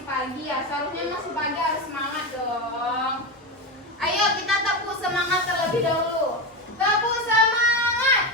masih pagi ya. Seharusnya masih pagi, harus semangat dong. Ayo kita tepuk semangat terlebih dahulu. Tepuk semangat.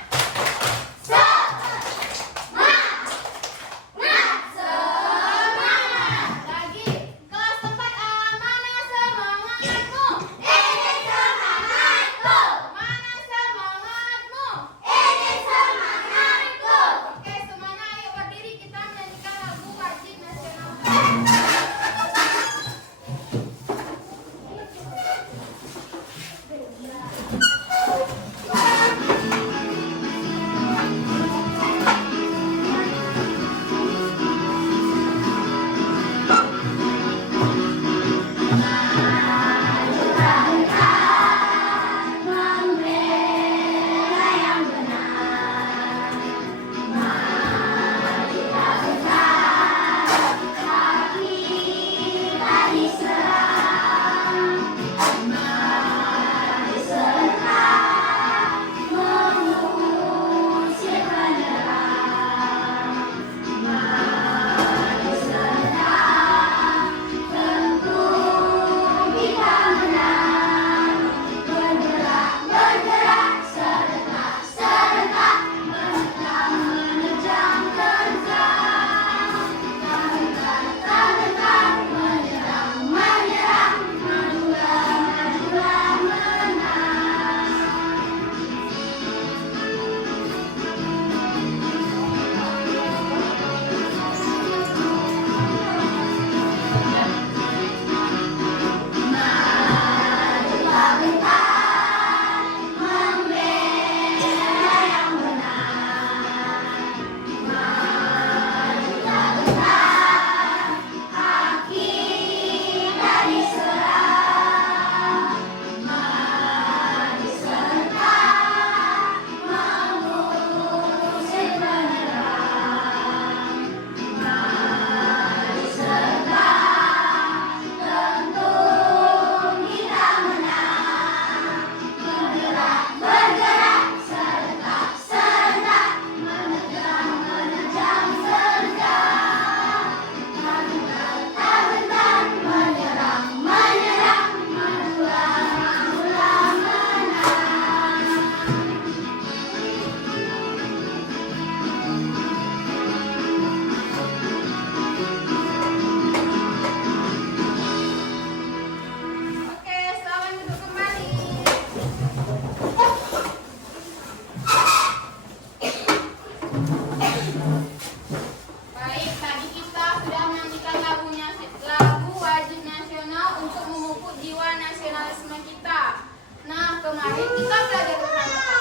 Kemarin kita belajar tentang apa?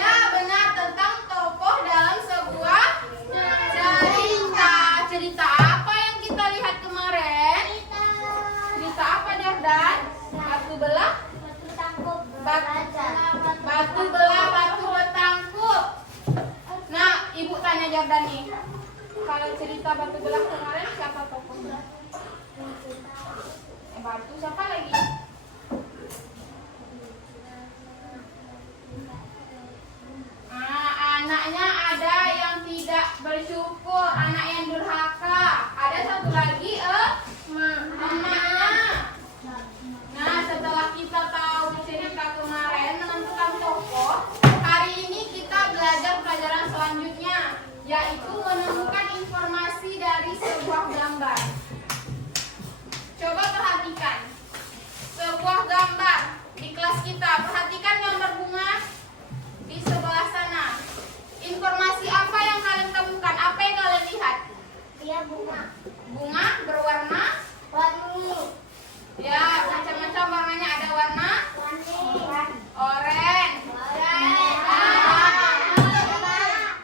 Ya benar, tentang tokoh dalam sebuah cerita. Cerita apa yang kita lihat kemarin? Cerita apa, Jordan? Batu belah? Batu belah, batu bertangkup. Nah, Ibu tanya Jordan nih. Kalau cerita batu belah kemarin siapa tokohnya? Batu siapa lagi? Anaknya ada yang tidak bersyukur, anak yang durhaka. Ada satu lagi, emaknya. Nah, setelah kita tahu cerita kemarin menentukan tokoh, hari ini kita belajar pelajaran selanjutnya, yaitu menemukan informasi dari sebuah gambar. Coba perhatikan sebuah gambar di kelas kita. Perhatikan gambar bunga di sebelah sana. Informasi apa yang kalian temukan? Apa yang kalian lihat? Dia bunga. Bunga berwarna Warni. ya macam-macam warnanya. Ada warna oranye,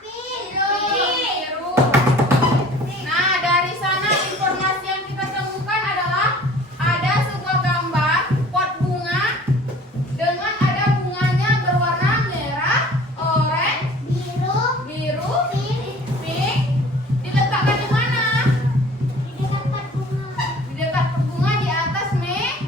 biru. Nah, dari sana informasi yang kita temukan adalah ada sebuah gambar pot bunga dengan ada bunganya berwarna merah, oranye, biru, pink. Diletakkan di mana? Di dekat pot bunga di atas meja.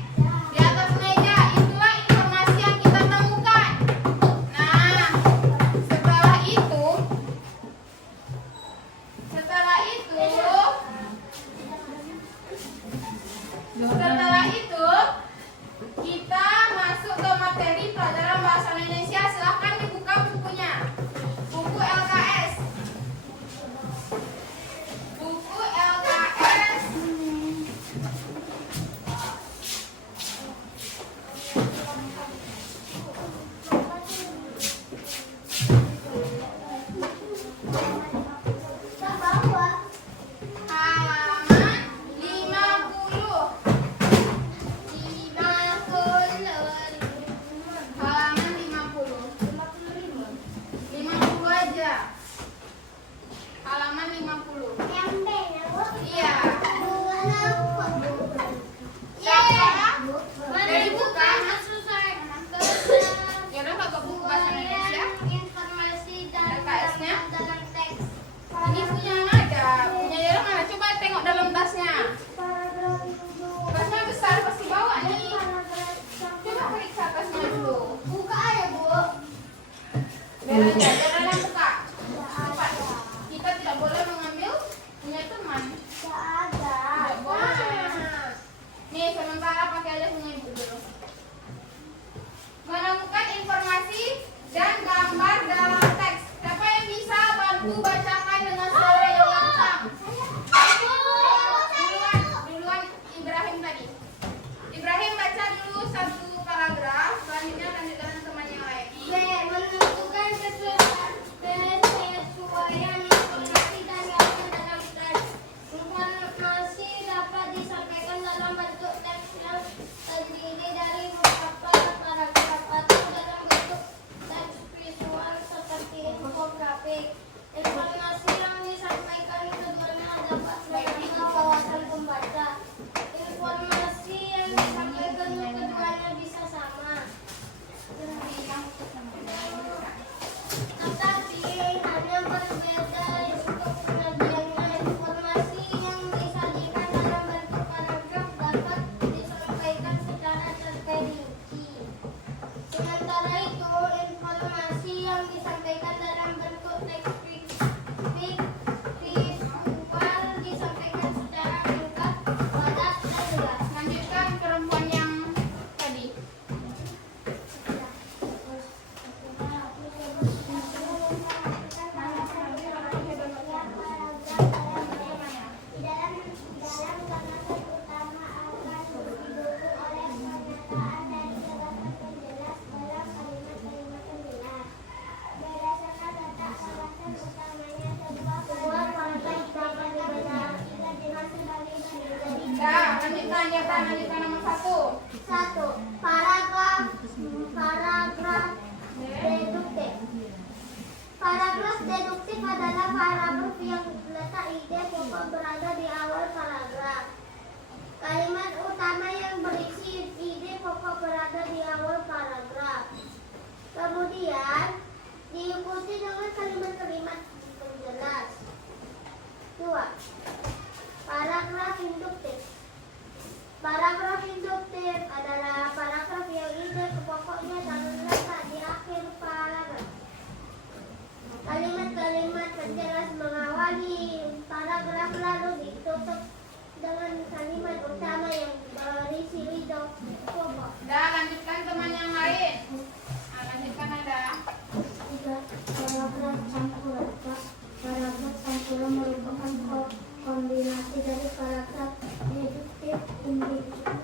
Tidak ada. Tidak boleh. Nih, sementara pakai aja punya ibu dulu. Menemukan informasi dan gambar dalam teks. Siapa yang bisa bantu bacakan dengan suara yang lantang? Duluan Ibrahim tadi. Ibrahim baca dulu satu paragraf, selanjutnya lanjutkan teman yang lain. B. Menentukan kesesuaian informasi dan gambar dalam teks. Informasi dapat disampaikan dalam bentuk teks yang terdiri dari beberapa paragraf atau dalam bentuk teks visual seperti infografik. Informasi yang disampaikan keduanya dapat menerima wawasan pembaca. Informasi yang disampaikan keduanya bisa sama, tetapi hanya berbeda untuk penyajiannya. Informasi yang disajikan dalam bentuk paragraf dapat disampaikan secara terperinci. Sementara itu, informasi yang disampaikan dalam bentuk teks visual disampaikan secara ringkas, padat, dan jelas. Lanjutkan perempuan yang tadi. Di dalam kalimat utama akan didukung oleh pernyataan dari gagasan penjelas dalam kalimat-kalimat penjelas. Berdasarkan letak gagasan utamanya, sebuah paragraf dapat dibaca dengan sebalik-balik. Dah, lanjutkan nomor 1. 1. Paragraf deduktif. Paragraf deduktif adalah paragraf yang letak ide pokok berada di awal paragraf. Kalimat utama yang berisi ide pokok berada di awal paragraf. Kemudian diikuti dengan kalimat-kalimat penjelas. 2. Paragraf induktif. Paragraf induktif adalah paragraf yang ide pokoknya terletak di akhir paragraf. Kalimat-kalimat penjelas mengawali paragraf lalu ditutup dengan kalimat utama yang berisi ide pokok. Dah, lanjutkan teman yang lain. Nah, lanjutkan ada. 3. Paragraf campuran. Paragraf campuran merupakan kombinasi dari paragraf deduktif induktif.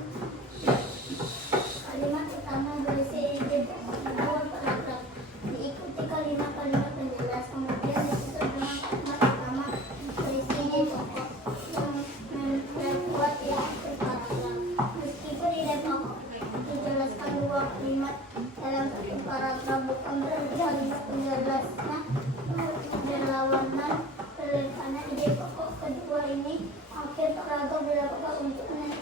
Kalimat utama berisi ide di awal paragraf, diikuti kalimat-kalimat penjelas, kemudian ditutup dengan kalimat utama berisi ide pokok yang terkuat di akhir paragraf. Meskipun ide pokok dijelaskan dua kalimat dalam satu paragraf, bukan berarti kalimat penjelasnya berlawanan. Karena ide pokok kedua ini akhir paragraf dilakukan untuk menekan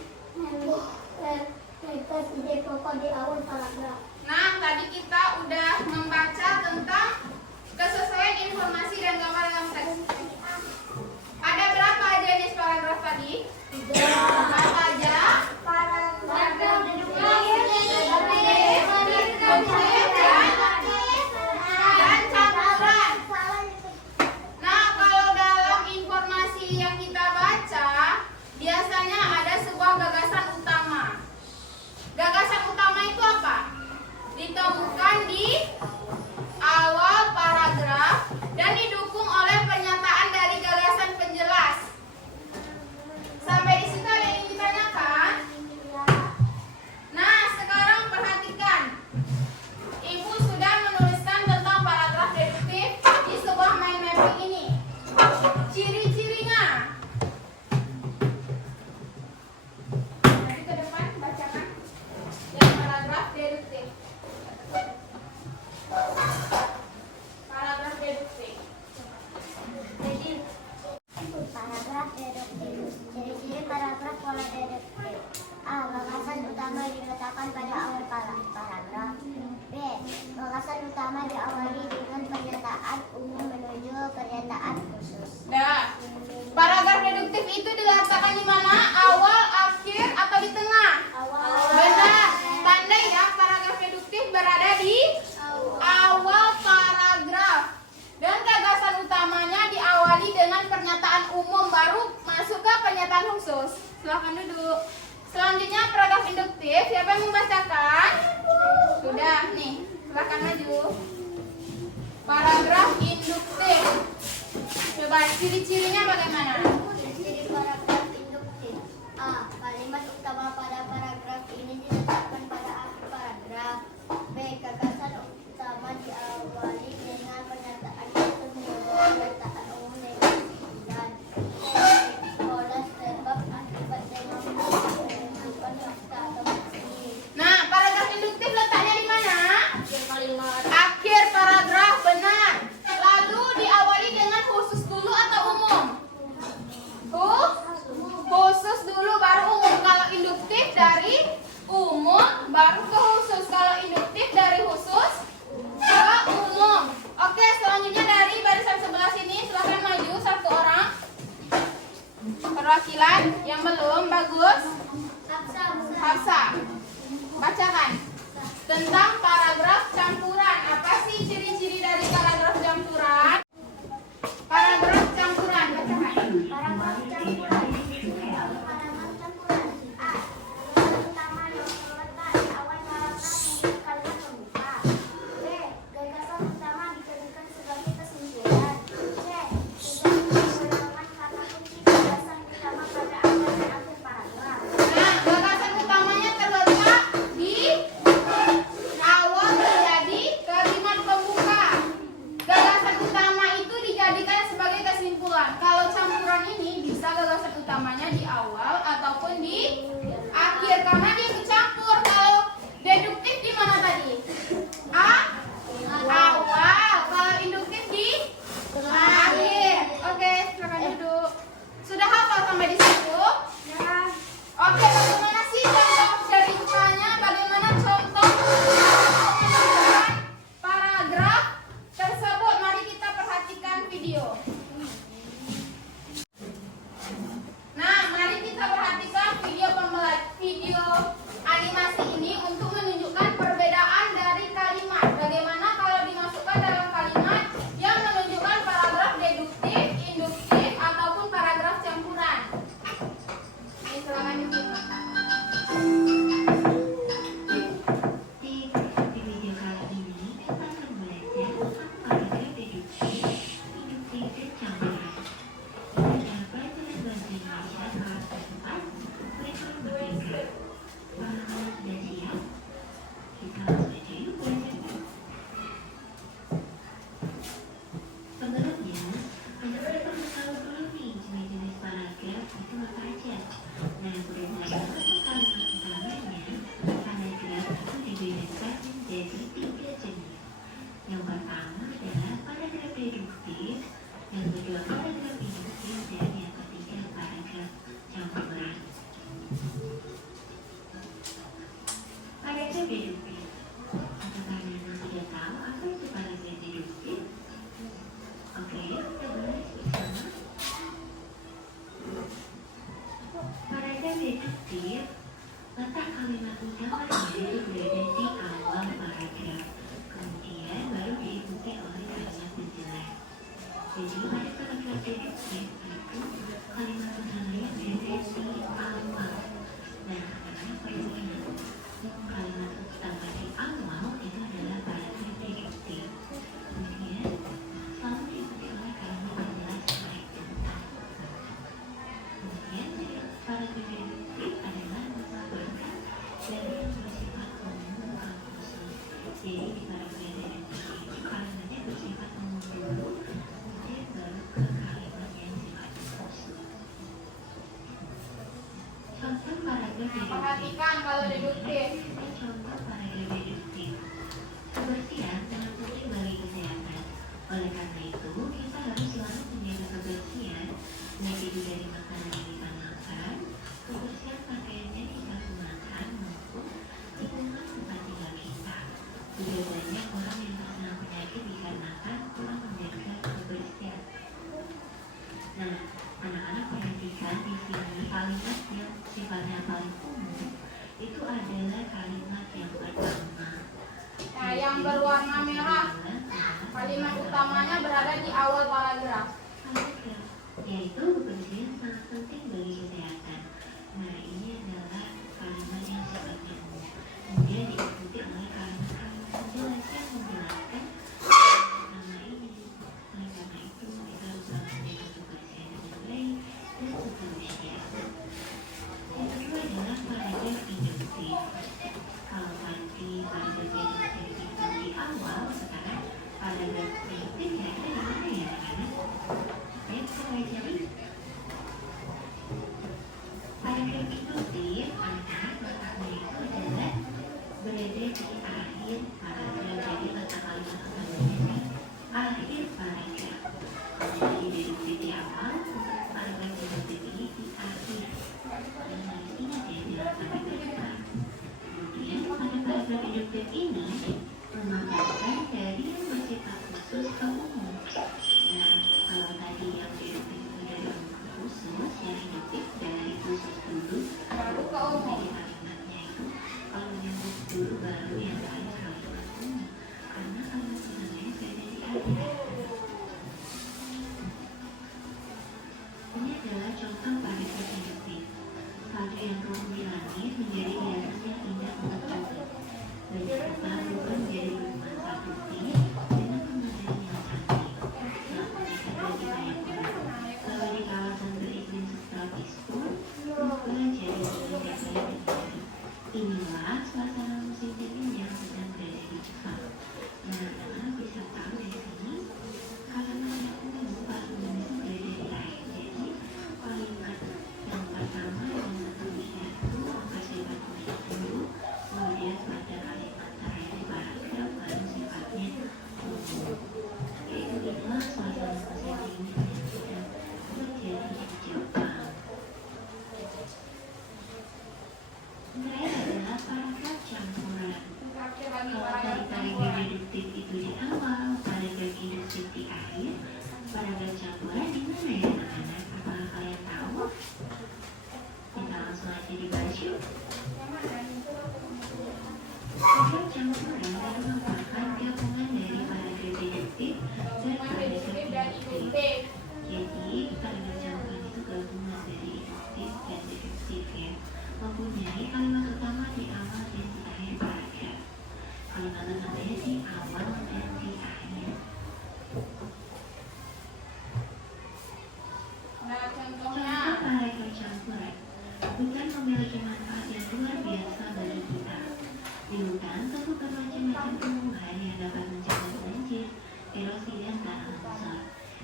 ide pokok di awal paragraf. Nah, tadi kita udah membaca tentang kesesuaian informasi dan gambar dalam teks. Ada berapa jenis paragraf tadi? 3. Apa aja? Paragraf Dan campuran. Nah, kalau dalam informasi yang kita baca, biasanya ada sebuah gagasan utama. Gagasan utama itu apa? Ditemukan di awal paragraf dan didukung oleh pernyataan dari gagasan penjelas. Sampai di situ ada yang ingin ditanyakan? Nah, sekarang perhatikan. Ibu sudah menuliskan tentang paragraf deduktif di sebuah mind mapping ini. Ciri-cirinya. Nanti ke depan bacakan yang paragraf deduktif. Paragraf deduktif. Jadi, paragraf deduktif. Ciri-ciri paragraf pola deduktif. A. Gagasan utama diletakkan pada awal paragraf. B. Gagasan utama diawali dengan pernyataan umum menuju pernyataan khusus. Nah, paragraf deduktif itu diletakkan di mana? Awal, akhir, atau di tengah? Benar. Tandai ya, paragraf deduktif berada di awal paragraf. Dan gagasan utamanya diawali dengan pernyataan umum, baru masuk Selanjutnya paragraf induktif. Siapa yang membacakan? Sudah, nih. Silakan maju. Paragraf induktif. Coba ciri-cirinya bagaimana? Ciri paragraf induktif. A. Kalimat utama pada paragraf ini diletakkan pada akhir paragraf. B. Gagasan utama diawali dengan pernyataan atau pernyataan umum negatif dan C. Pola sebab akibat dengan menunjukkan fakta atau bukti. Nah, paragraf induktif letaknya di mana? Akhir kalimat. Akhir paragraf, benar. Lalu diawali dengan khusus dulu atau umum? Khusus dulu baru umum. Kalau induktif dari umum baru ke khusus. Kalau induktif dari khusus ke umum. Oke, selanjutnya dari barisan sebelah sini silahkan maju satu orang. Perwakilan yang belum bagus. Hafsa, bacakan tentang paragraf campuran. Apa sih ciri-ciri dari paragraf campuran? Paragraf campuran, bacakan. Paragraf campuran. Paragraf campuran. A. Gagasan utama yang terletak di awal paragraf menjadi kalimat pembuka. B. Gagasan utama dijadikan sebagai kesimpulan. C. Tidak menggunakan kata kunci gagasan utama pada awal dan akhir paragraf. Nah, gagasan utamanya terletak di awal menjadi kalimat pembuka. Gagasan utama itu dijadikan sebagai kesimpulan. Kalau campuran ini bisa gagasan utamanya di awal ataupun di akhir karena dia bercampur. Kalau deduktif di mana tadi? Awal. Kalau induktif di akhir. Oke, silakan duduk. Sudah hafal sampai di situ? Oke, bagaimana sih contoh ceritanya? Bagaimana contoh menunjukkan paragraf tersebut? Mari kita perhatikan video. Nah, mari kita perhatikan video animasi ini untuk menunjukkan perbedaan dari kalimat. Bagaimana kalau dimasukkan dalam kalimat yang menunjukkan paragraf deduktif, induktif, ataupun paragraf campuran. Ini silakan disimak. Di video kali ini kita akan belajar tentang paragraf deduktif, induktif, dan campuran. Pada pelajaran bahasa Indonesia kelas 4, kurikulum merdeka. Para sudah siap? Kita langsung aja yuk belajarnya. Sebelumnya, anda perlu tahu dulu nih jenis-jenis paragraf itu apa aja. Nah, berdasarkan kalimat utamanya, paragraf itu dibedakan menjadi 3 jenis. Yang pertama adalah paragraf deduktif, yang kedua paragraf induktif, dan yang ketiga paragraf campuran. Paragraf deduktif. Apakah Anda sudah tahu apa itu paragraf deduktif? Oke, yuk kita bahas bersama. Paragraf deduktif, letak kalimat utamanya itu berada di awal paragraf, kemudian baru diikuti oleh kalimat penjelas. Jadi pada paragraf deduktif itu kalimat utamanya berada di awal. Nah, kenapa ini? Kalimat utama di awal itu adalah paragraf deduktif. Kemudian selalu diikuti oleh kalimat penjelas sebagai contoh. Kemudian paragraf deduktif adalah menggambarkan dari yang bersifat umum ke khusus. Jadi di paragraf deduktif itu kalimatnya bersifat umum dulu, kemudian baru ke kalimat yang sifatnya khusus. Contoh paragraf deduktif. Perhatikan kalau deduktif. Contoh paragraf deduktif. Kebersihan sangat penting bagi kesehatan. Oleh karena itu, kita harus selalu menjaga kebersihan, baik itu dari makanan yang kita makan, kebersihan pakaian yang kita gunakan, maupun lingkungan tempat tinggal kita. Sudah banyak orang yang terkena penyakit dikarenakan kurang menjaga kebersihan. Nah, anak-anak perhatikan di sini kalimat yang sifatnya paling umum itu adalah kalimat yang pertama. Nah, yang berwarna merah, kalimat utamanya berada di awal paragraf. Yaitu kebersihan sangat penting bagi kesehatan. Nah, ini adalah ini memaparkan dari yang bersifat khusus ke umum. Nah, kalau tadi yang deduktif itu dari umum ke khusus, yang induktif dari khusus dulu, Baru ke jadi umum. kalimatnya itu kalau yang khusus dulu baru yang terakhir kalimat umum, karena kalimat utamanya sudah di akhir. Ini adalah contoh paragraf induktif. Satu yang kamu bilangi menjadi biasanya indah untuk coba. Dan kita bukan menjadi bermasa bukti dengan pemandangan yang cantik. Nah, jika bagi banyak orang, kalau di kawasan beriklim subtropis pun, juga jadi indah dan inilah suasana musim dingin yang sedang berada di Jepang. Nah, bisa tahu di sini kalimat yang umum paling umum berada di akhir. Jadi kalimat yang pertama dan seterusnya itu bersifat khusus dulu, kemudian pada kalimat terakhir di paragraf baru sifatnya umum. Yaitu inilah suasana musim dingin yang sedang terjadi di Jepang. Terakhir adalah paragraf campuran. Terakhir lagi Kalau paragraf tadi paragraf campuran. deduktif itu di awal, paragraf induktif di akhir, paragraf campuran di mana ya anak-anak? Apakah kalian tahu? Kita langsung aja dibahas yuk. Paragraf campuran merupakan gabungan dari paragraf deduktif dan paragraf induktif. Jadi paragraf campuran itu gabungan dari induktif dan deduktif ya. Mempunyai kalimat utama di awal dan di akhir paragraf. Kalimat utamanya di awal dan di akhir. Nah, Contoh contohnya. paragraf campuran. Hutan memiliki manfaat yang luar biasa bagi kita. Di hutan terdapat bermacam-macam tumbuhan yang dapat mencegah banjir, erosi dan tanah longsor.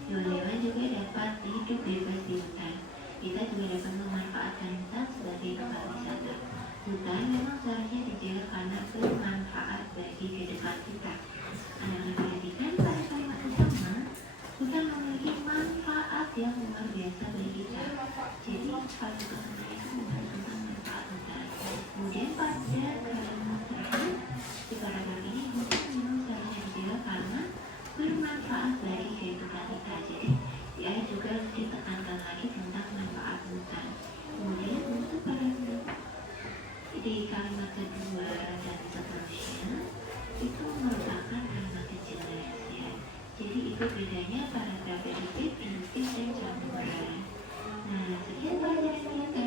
Hewan-hewan juga dapat hidup bebas di hutan. Kita juga dapat memanfaatkan hutan sebagai tempat wisata. Hutan memang seharusnya dijaga karena bermanfaat bagi kehidupan kita. Anak-anak perhatikan pada kalimat utama, hutan memiliki manfaat yang luar biasa bagi kita. Jadi kalimat utama itu membahas tentang manfaat hutan. Kemudian pada kalimat terakhir di paragraf ini, hutan memang seharusnya dijaga karena bermanfaat bagi kehidupan kita. Jadi dia juga ditekankan lagi tentang manfaat hutan. Kemudian untuk paragraf di kalimat kedua dan seterusnya itu merupakan kalimat jelas ya. Jadi itu bedanya paragraf deduktif, induktif, dan campuran. Nah, sekian pelajaran kita.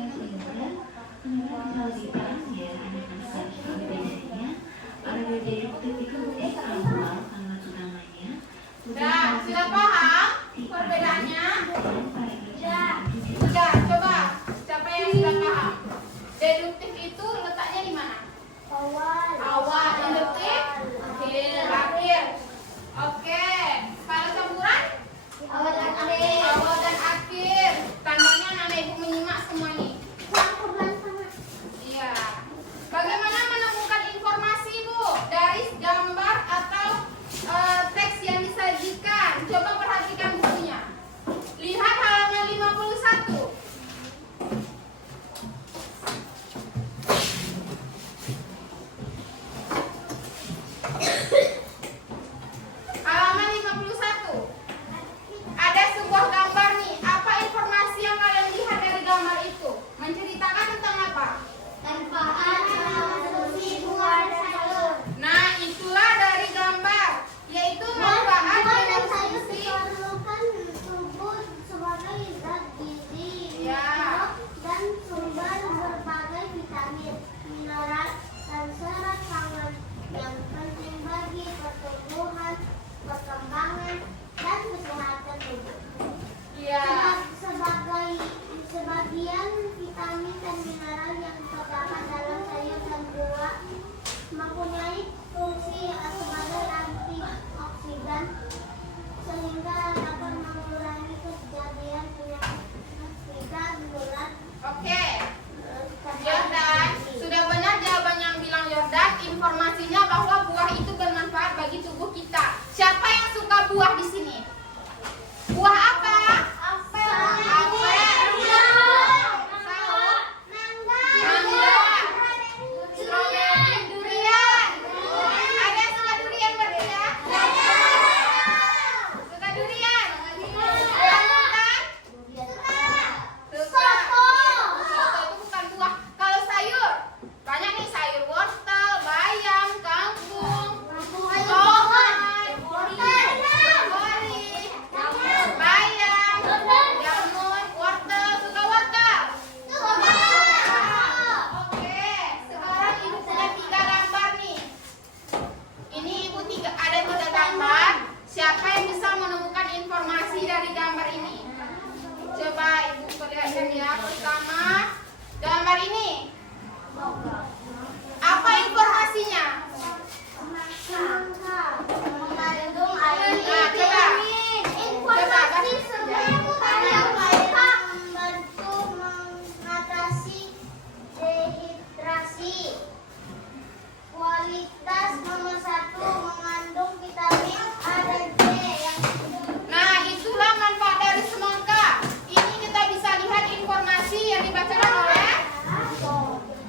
dibacakan oleh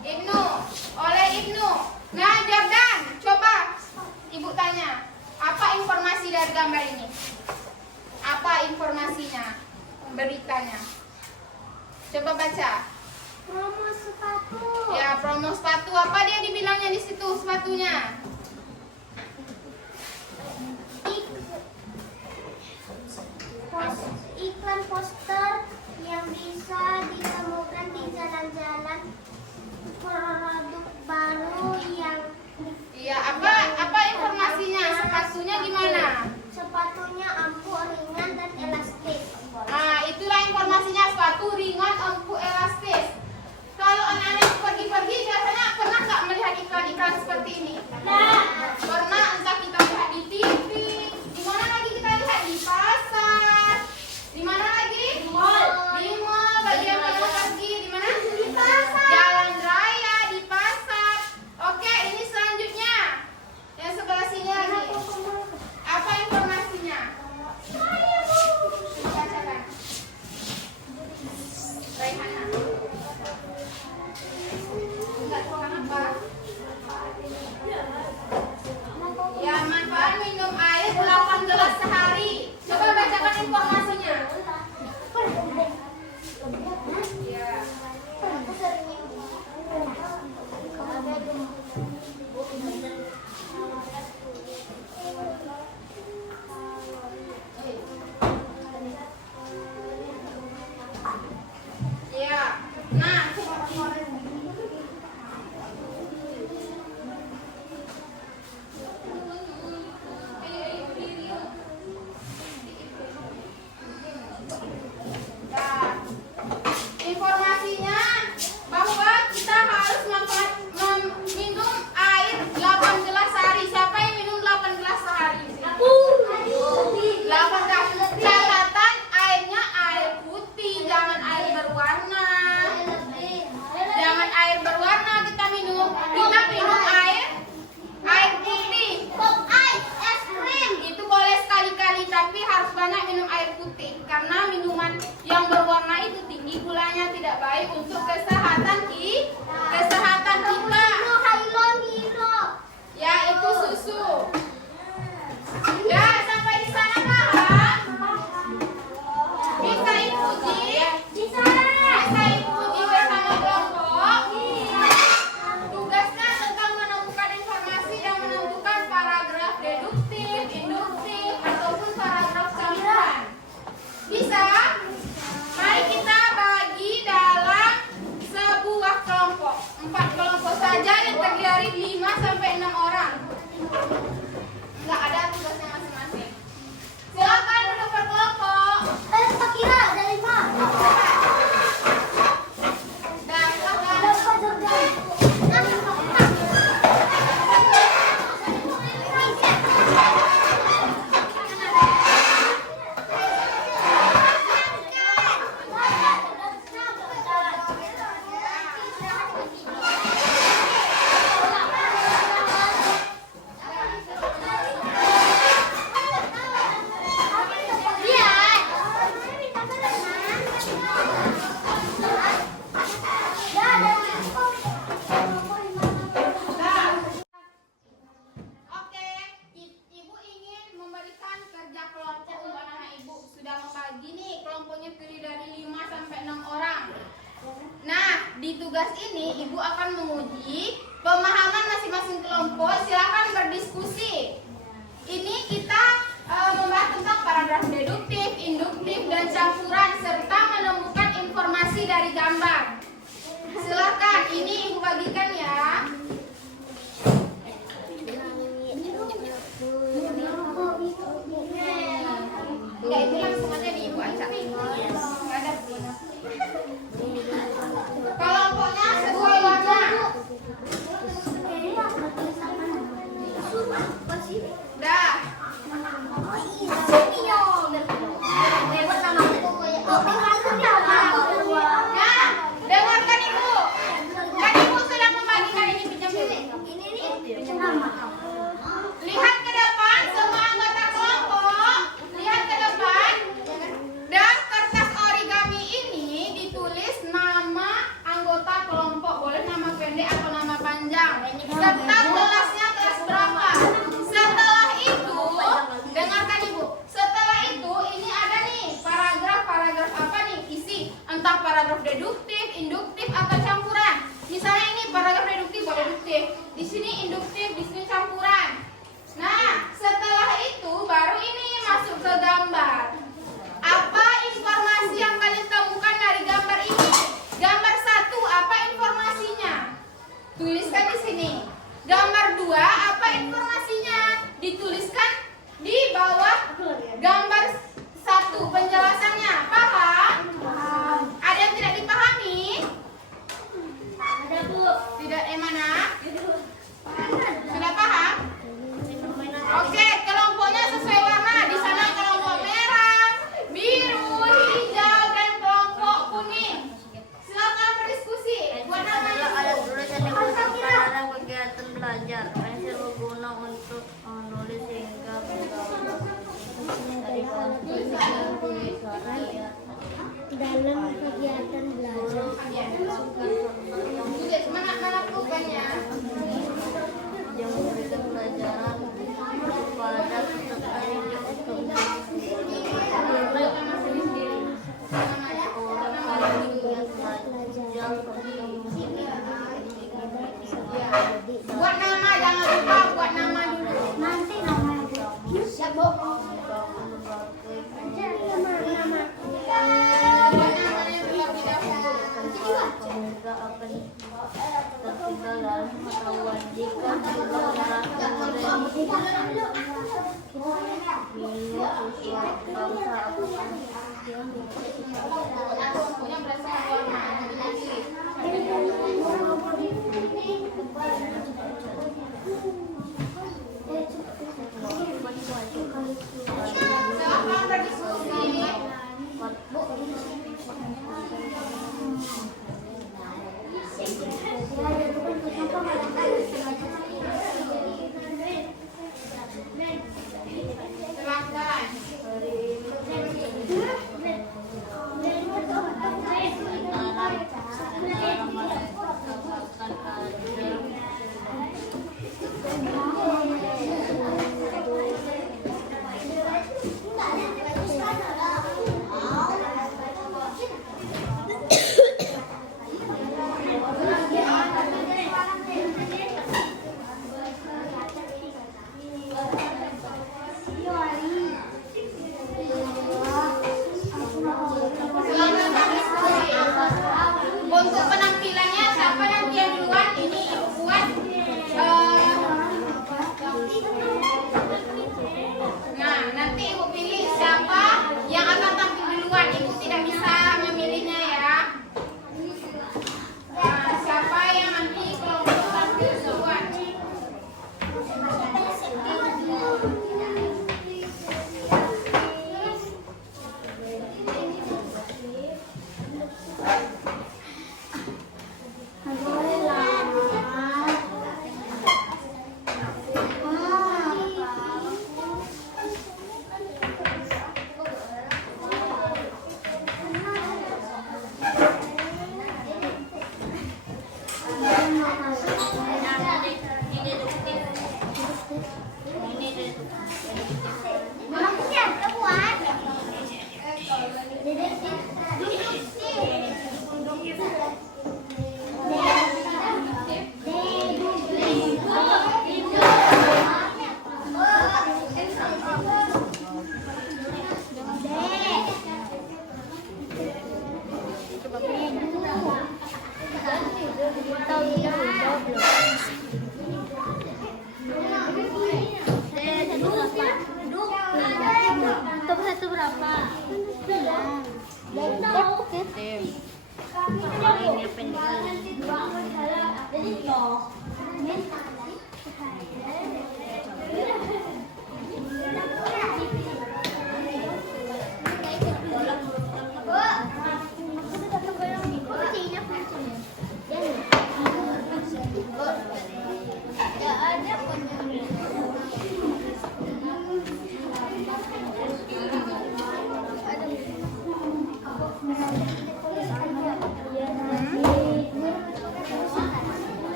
Ibnu. Oleh Ibnu. Nah, Jordan, coba Ibu tanya, apa informasi dari gambar ini? Apa informasinya? Beritanya. Coba baca. Promo sepatu. Ya, promo sepatu. Apa dia dibilangnya di situ sepatunya? Iklan poster yang bisa ditemukan di jalan-jalan, produk baru yang Iya, apa informasinya? Sepatunya gimana? sepatunya ampuh, ringan dan elastis. Nah, itulah informasinya, sepatu ringan, empuk, elastis. Kalau anak-anak pergi-pergi biasanya pernah nggak melihat iklan-iklan seperti ini? Pernah, entah kita lihat di TV, di mana lagi kita lihat di pasar, di mana lagi? Di mall. Di mall. Bagi yang pernah pergi di mana? Di pasar. Jalan raya, di pasar. Oke, ini selanjutnya yang sebelah sini lagi. Apa informasinya? Bacakan. Raihana. Enggak, kenapa? Ya, manfaat minum air 8 gelas sehari. Coba bacakan informasinya. Ya. Ya. Nah, Nah, informasinya bahwa kita harus minum air 8 gelas sehari. Siapa yang minum 8 gelas sehari? 8 gelas. Catatan airnya air putih, jangan air berwarna. Jangan air berwarna kita minum. Kita minum air putih. Pop ice, es krim. Itu boleh sekali-kali, tapi harus banyak minum air putih. Karena minuman yang berwarna itu tinggi gulanya, tidak baik untuk kesehatan kita. Ya, itu susu. Ya, sampai di sana paham? Bisa ikuti? Bisa ikuti bersama kelompok. Tugasnya tentang menemukan informasi dan menentukan paragraf deduktif, induktif, ataupun paragraf campuran. Bisa? Mari kita bagi dalam sebuah kelompok. 4 kelompok saja yang terdiri dari 5 sampai 6 orang. Enggak ada tugasnya masing-masing. Silakan duduk berkelompok. Dan silakan. Oke, Ibu ingin memberikan kerja kelompok untuk anak-anak Ibu. Sudah membagi nih, kelompoknya terdiri dari 5 sampai 6 orang. Nah, di tugas ini Ibu akan menguji pemahaman masing-masing kelompok. Silakan berdiskusi. Ini kita membahas tentang paragraf deduktif, induktif, dan campuran serta menemukan informasi dari gambar. Silakan, ini Ibu bagikan ya. Enggak, itu langsung aja di Ibu acak. Enggak ada. Kelompoknya sesuai warna. Dah. Nah, Di sini induktif, di sini campuran. Nah, setelah itu baru ini masuk ke gambar. Apa informasi yang kalian temukan dari gambar ini? Gambar 1, apa informasinya? Tuliskan di sini. Gambar 2, apa informasinya? Dituliskan di bawah gambar 1 penjelasannya. Paham? Ada yang tidak dipahami? Ada Bu. Tidak, mana? Sudah paham? Oke, kelompoknya sesuai warna. Di sana kelompok merah, biru, hijau, dan kelompok kuning. Silakan berdiskusi. Buat nama Ada itu. tulisan yang dalam kegiatan belajar. Pensil berguna untuk menulis hingga dari Dalam kegiatan belajar. Sudah mana bukannya? yang memberikan pelajaran kepada peserta didik untuk Buat nama, jangan lupa buat nama dulu. Nanti namanya. Siap Bu. Nama. Buat namanya terlebih dahulu. pemuda akan tertinggal dalam pengetahuan jika tidak merasa Punya berdasarkan warna. Silakan berdiskusi. Silakan. Untuk penampilannya siapa nanti yang duluan? Ini ibu buat. Nah, nanti ibu pilih siapa yang akan tampil duluan. Ibu tidak bisa memilihnya ya. Nah, siapa yang nanti kelompok tampil duluan? Satu berapa? ini pendek.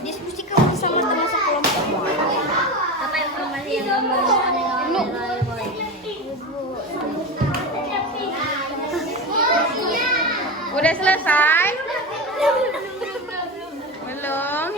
Diskusikan bersama teman sekelompokmu. Apa informasi yang kamu Udah selesai? Belum?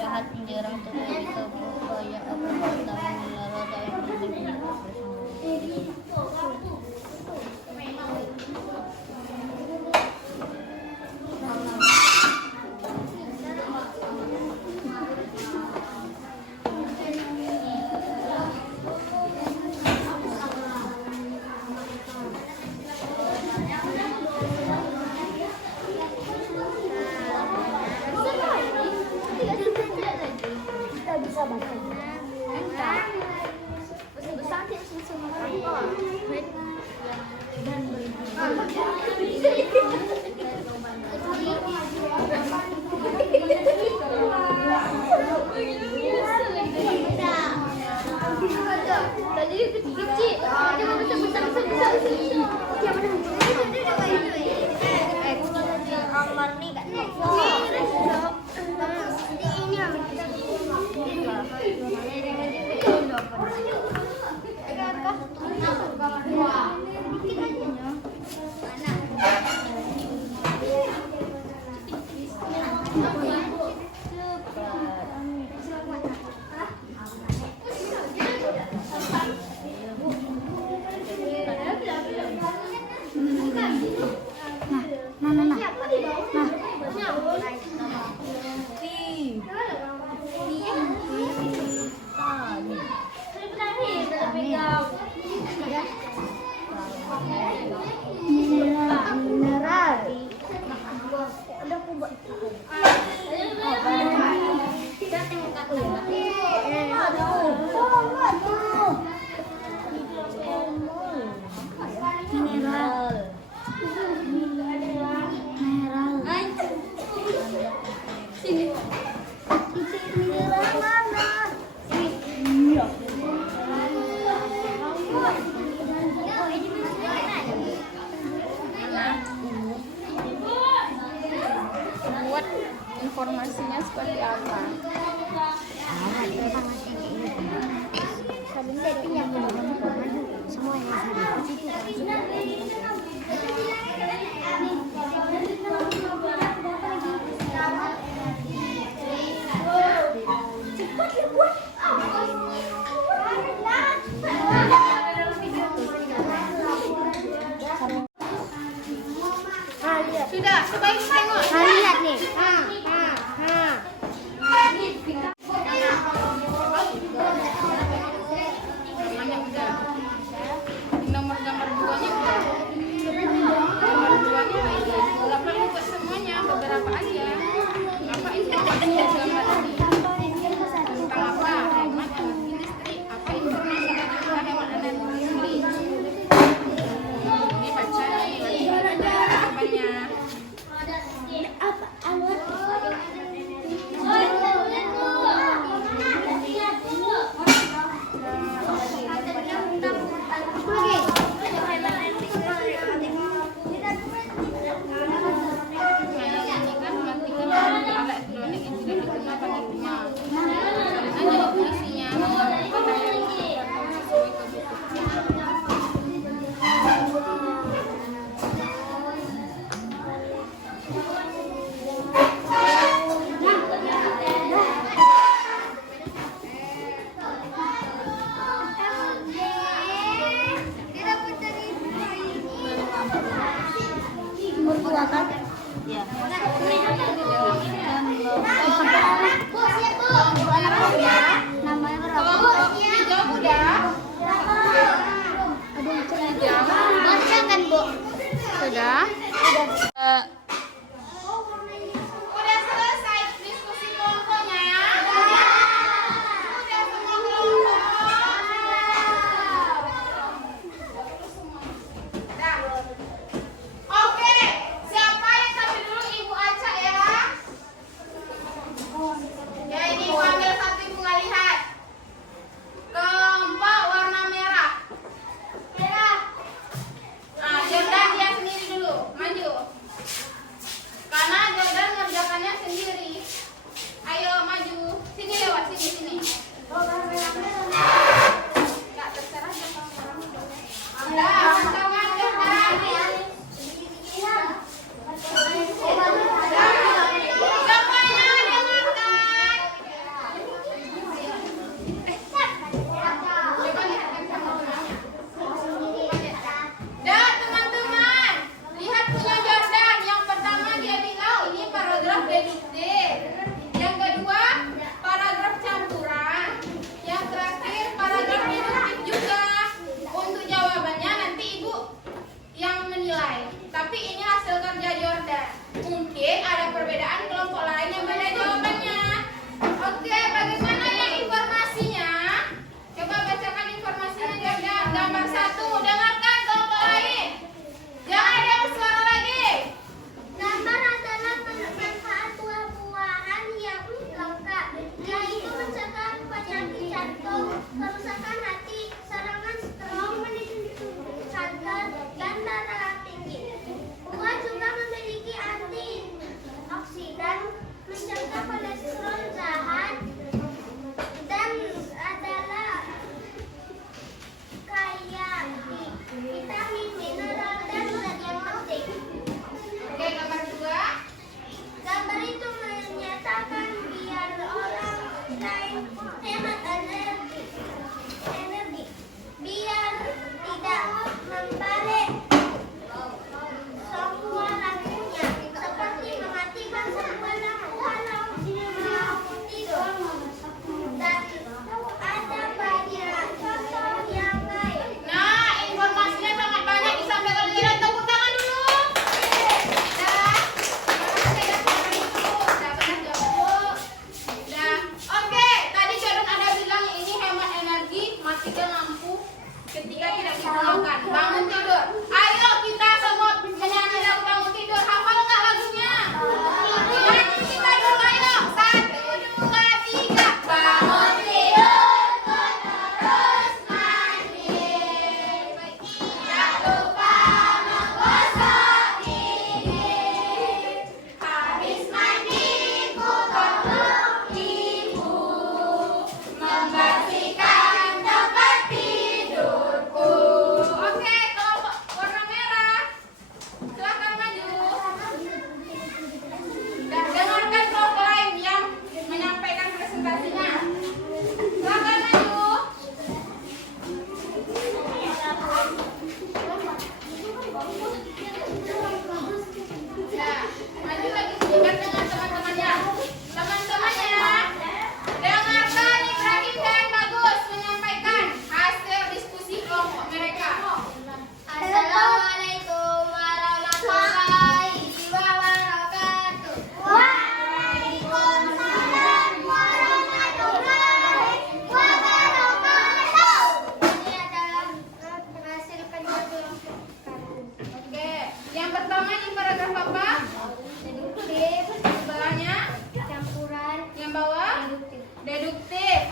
Jahat menjerang terjadi kebaya perbuatan melara dalam hidupnya. Buat informasinya seperti apa? Sudah, sebaik tengok. Lihat nih. Namanya udah. Nomor gambar duanya udah. Nomor duanya udah. Nggak perlu buat semuanya, beberapa aja. Apa informasi gambar ini?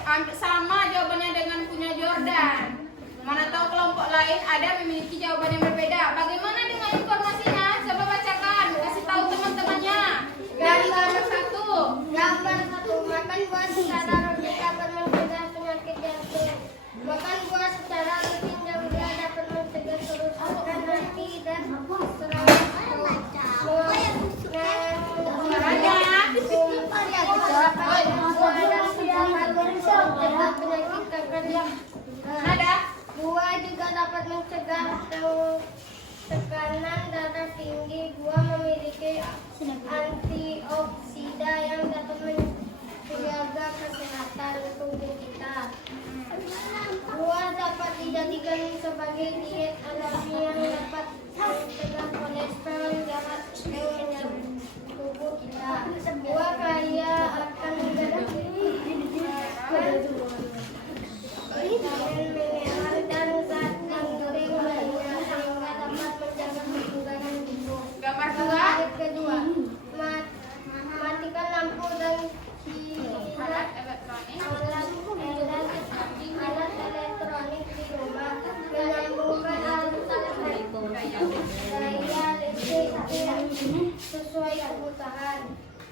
sama jawabannya dengan punya Jordan. Mana tahu kelompok lain ada memiliki jawaban yang berbeda. Bagaimana dengan informasinya? Coba bacakan, kasih tahu teman-temannya. Dari gambar 1. Gambar 1. Makan buah secara rutin dapat mencegah penyakit jantung. Makan buah secara rutin juga dapat mencegah kerusakan hati dan serangan Buah juga dapat mencegah tekanan darah tinggi. Buah memiliki antioksida yang dapat menjaga kesehatan tubuh kita. Buah dapat dijadikan sebagai diet alami yang dapat mencegah kolesterol jahat yang menyerang tubuh kita. Buah kaya akan vitamin, mineral, dan zat penting lainnya sehingga dapat menjaga kebugaran tubuh. Gambar 2. Ayat kedua, matikan lampu dan Alat elektronik. alat elektronik di rumah, menyambungkan arus daya listrik sesuai kebutuhan,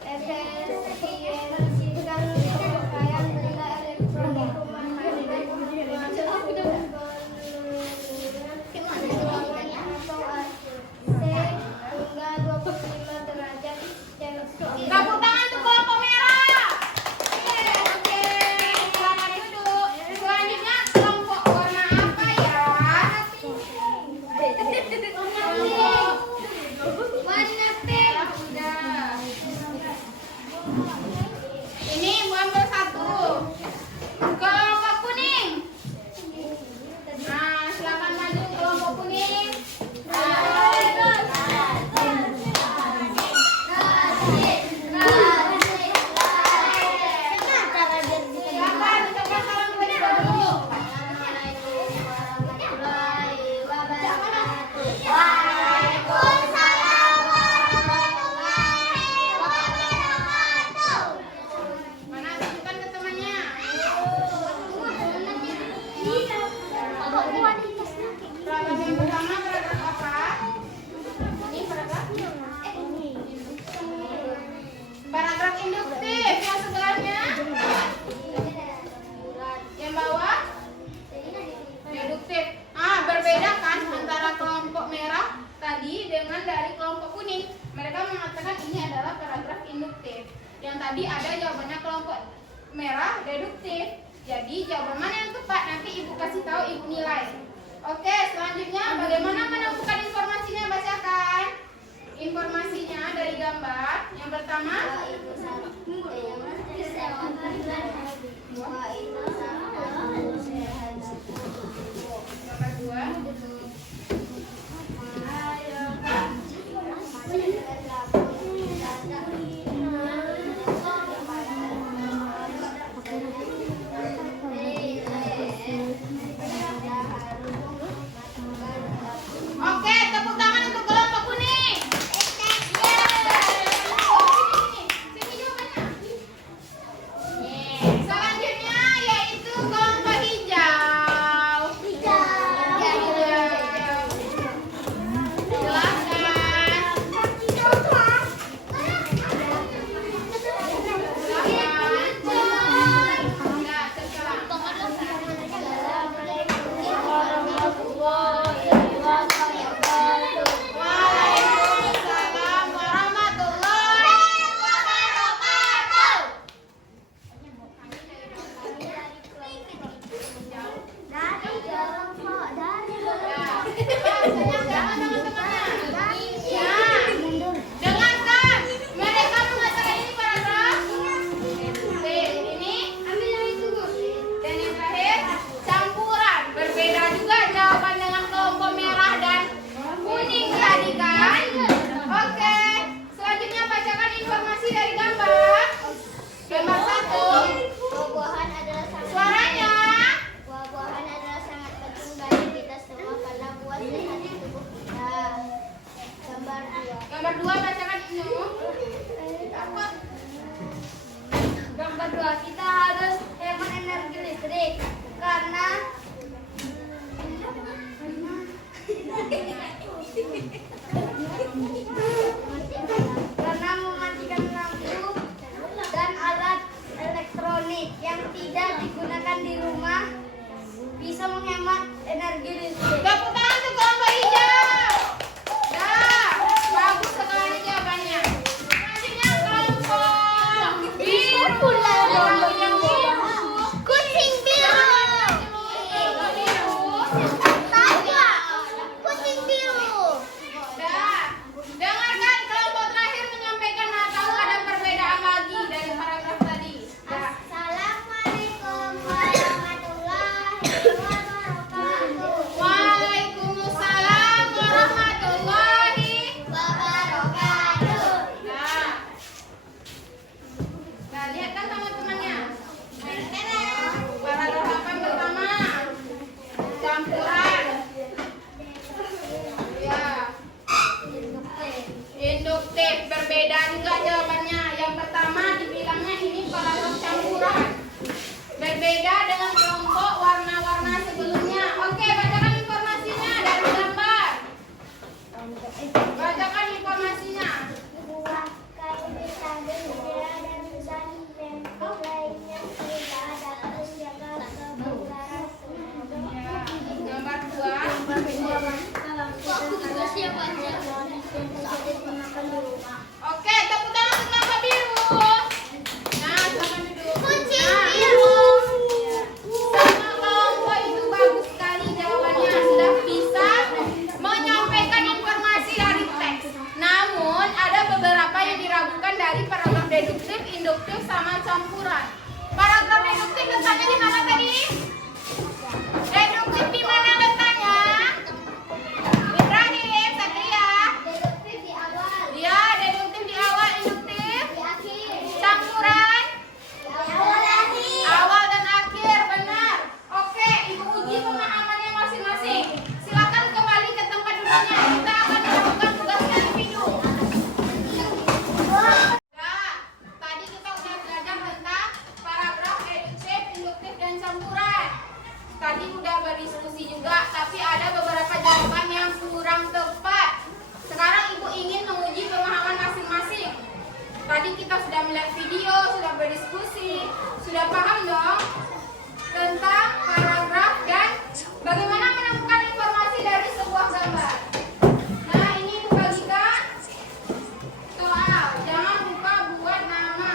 efisiensikan pemakaian benda elektronik rumah tangga, atau AC hingga 25 derajat Celcius. Tepuk tangan untuk kelompok merah. Oke, selamat duduk. Selanjutnya kelompok warna apa ya? Warna pink. Udah. Ini gambar 1. Kelompok kuning. Nah, silakan maju kelompok kuning. Silakan ucapkan salam kepada dulu. Mana tunjukkan ke temannya. Paragraf yang pertama paragraf apa? Ini paragraf. Paragraf induktif yang sebelahnya. Yang bawah deduktif. Berbeda kan antara kelompok merah tadi dengan dari kelompok kuning. Mereka mengatakan ini adalah paragraf induktif. Yang tadi ada jawabannya kelompok merah deduktif. Jadi jawaban mana yang tepat nanti ibu kasih tahu, ibu nilai. Oke, selanjutnya bagaimana menemukan informasinya? Bacakan informasinya dari gambar. Yang pertama, gambar 2. Oke, tepuk tangan untuk kelompok kuning. Sini jawabannya. Selanjutnya yaitu kelompok hijau. Waalaikumsalam warahmatullahi wabarakatuh. Dengarkan, mereka mengatakan ini paragraf ini ambil yang itu. Dan yang terakhir campuran. Berbeda juga jawaban dengan kelompok merah dan kuning tadi kan? Oke, selanjutnya bacakan informasi dari gambar. Gambar 1. Buah-buahan adalah sangat Suaranya. Buah-buahan adalah sangat penting bagi kita semua karena buah sehat di tubuh kita. Gambar 2. Gambar 2 bacakan ini. Gambar 2, kita harus hemat energi karena mematikan lampu dan alat elektronik yang tidak digunakan di rumah bisa menghemat energi listrik. Tepuk tangan untuk kelompok hijau. Dah, bagus sekali jawabannya. Selanjutnya kelompok biru. Yang biru. Kucing biru. Tawa. Kucing biru. Dah, dengarkan kelompok terakhir menyampaikan atau ada perbedaan lagi dari paragraf tadi. Dah. Assalamualaikum warahmatullahi wabarakatuh. Waalaikumsalam warahmatullahi Wabarakatuh. Nah, nah lihat kan teman-temannya. Paragraf apa yang pertama? Campuran. Ya. Induktif berbeda juga jawabannya. Yang pertama dibilangnya ini paragraf campuran. Berbeda dengan kelompok warna-warna sebelumnya. Oke, bacakan informasinya dari gambar. Bacakan informasinya. Buah kayu bisa bergerak dan bentuk lainnya tidak ada menjaga kebugaran tubuh. Ya, gambar 2. Oke, tepuk tangan untuk kelompok biru. Nah, silakan duduk. Kucing Nah, biru. sama kelompok itu bagus sekali jawabannya. Sudah bisa menyampaikan informasi dari teks. Namun, ada beberapa yang diragukan dari paragraf deduktif, induktif, sama campuran. Paragraf deduktif letaknya di mana tadi? Deduktif di mana letaknya? Ibrahim, Satria. Deduktif di awal, Ya, deduktif di awal, induktif. di akhir, Campuran di awal akhir. awal dan akhir, benar. Oke, Ibu uji pemahamannya masing-masing. Silakan kembali ke tempat duduknya. Kita akan melakukan tugas individu. Nah, tadi kita udah belajar tentang paragraf deduktif, induktif, dan campuran. Tadi udah berdiskusi juga, tapi ada beberapa jawaban yang kurang tepat. Sekarang Ibu ingin menguji pemahaman masing-masing. Tadi kita sudah melihat video, sudah berdiskusi, sudah paham dong tentang paragraf dan bagaimana menemukan informasi dari sebuah gambar. Nah, ini Ibu bagikan soal. Jangan lupa buat nama.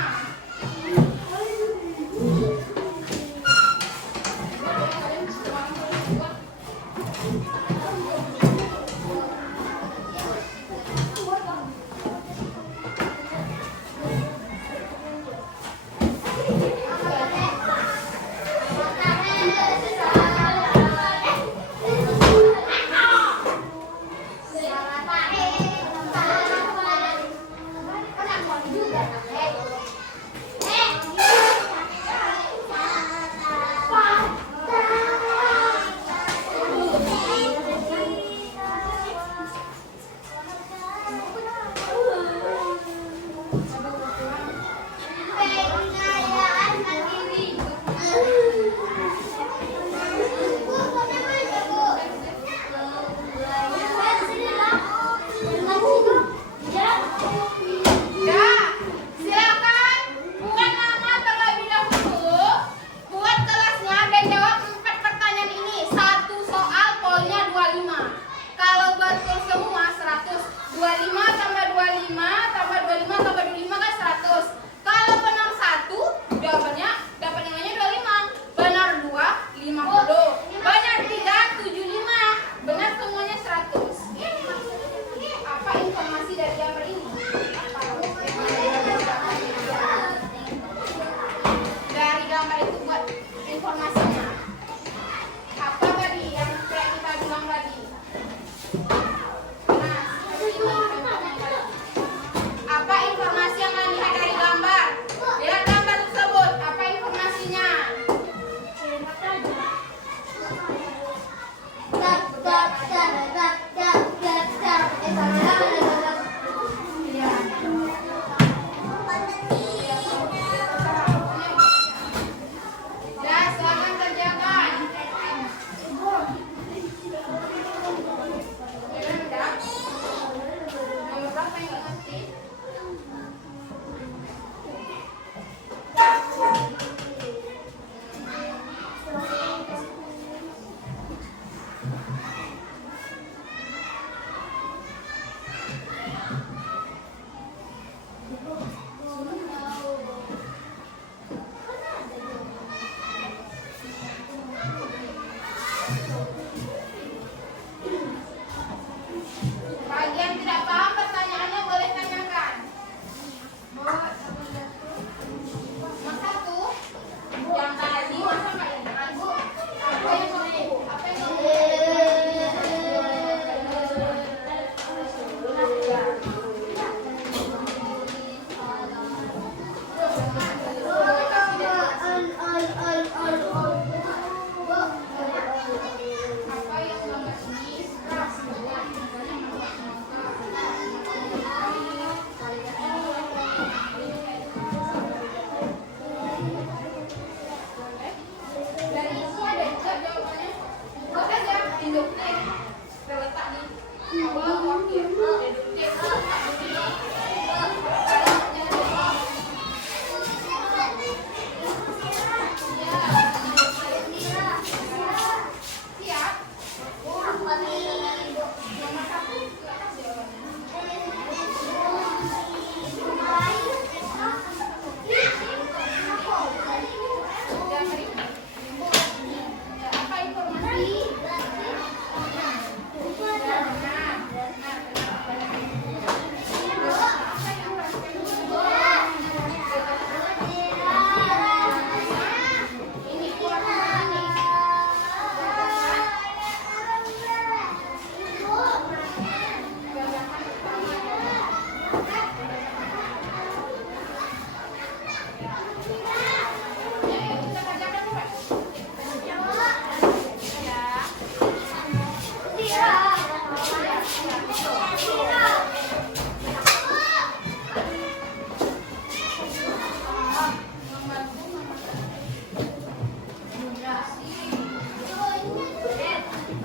kita kerjakan dulu.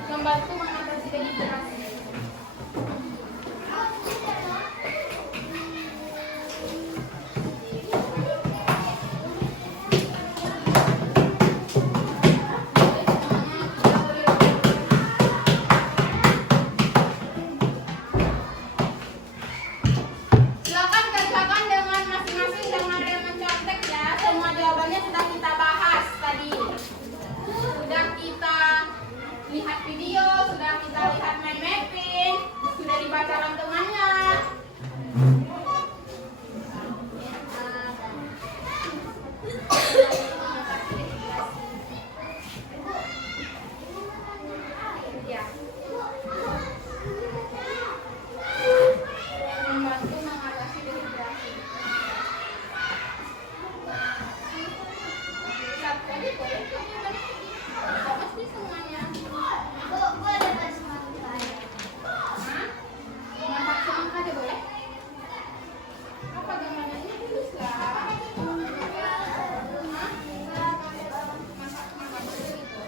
Membantu mengatasi dehidrasi. Silakan kerjakan dengan masing-masing dengan rel mencontek ya. Semua jawabannya sudah kita bahas tadi. Sudah kita lihat video, sudah kita lihat mind mapping, sudah dibaca temannya. Ya. Membantu mengatasi dehidrasi. Satu lagi boleh? Mesti semuanya. Hah? Masak semangka aja boleh? Apa gambarnya? Ini tulis lah. Hah? Masak semangka boleh gitu.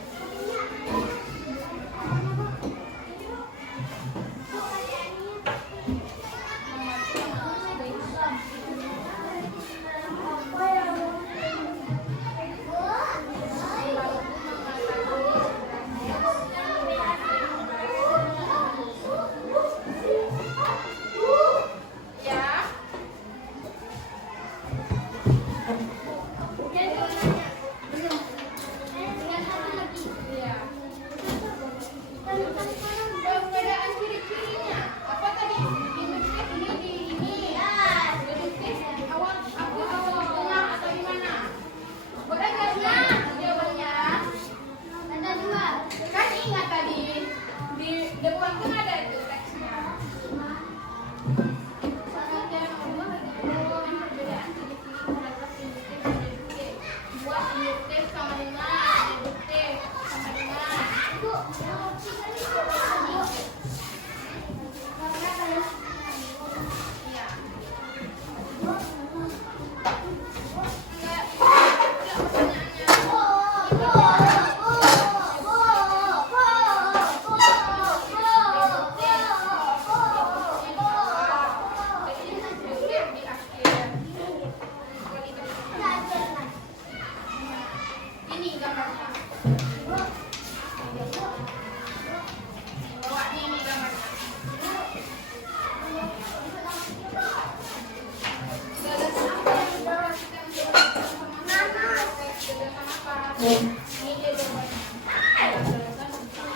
Membantu mengatasi ya. Iya. Perbedaan ciri-cirinya apa tadi? Induktif ini di ini. Deduktif awal tengah atau di mana? Boleh nggak jawabannya? Ada dua. Kan ingat tadi di depan kan ada itu teksnya. Pengertian nomor 2 perbedaan ciri-ciri terhadap induktif dan deduktif. Buat induktif sama dengan deduktif sama dengan. Bu, yang opsi kali Bu. Karena kalau Iya. Ini gambarnya. Bawahnya ini gambarnya. Gagasan apa yang dibawa kita untuk gagasan apa? Ini dia jawabannya. Gagasan tentang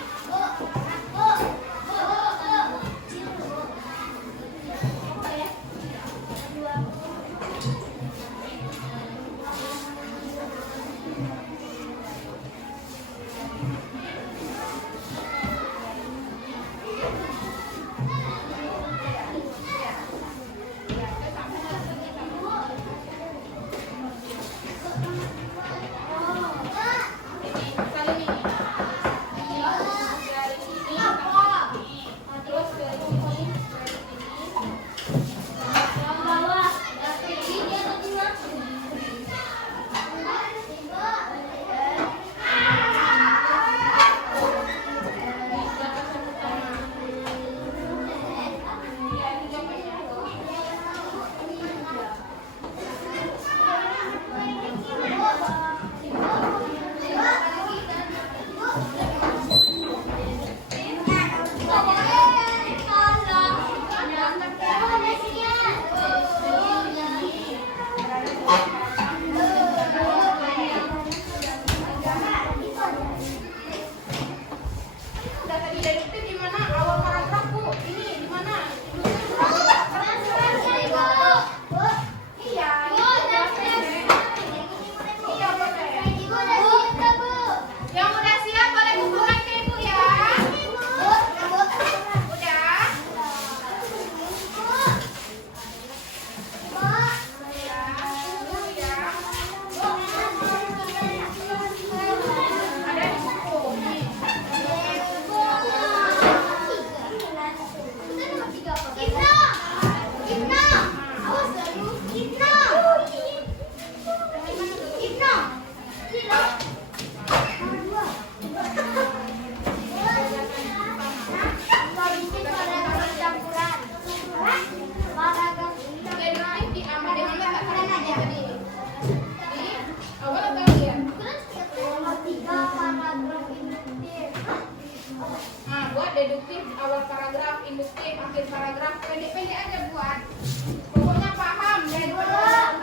deduktif awal paragraf, induktif akhir paragraf. Pendek-pendek aja buat. Pokoknya paham ya dua.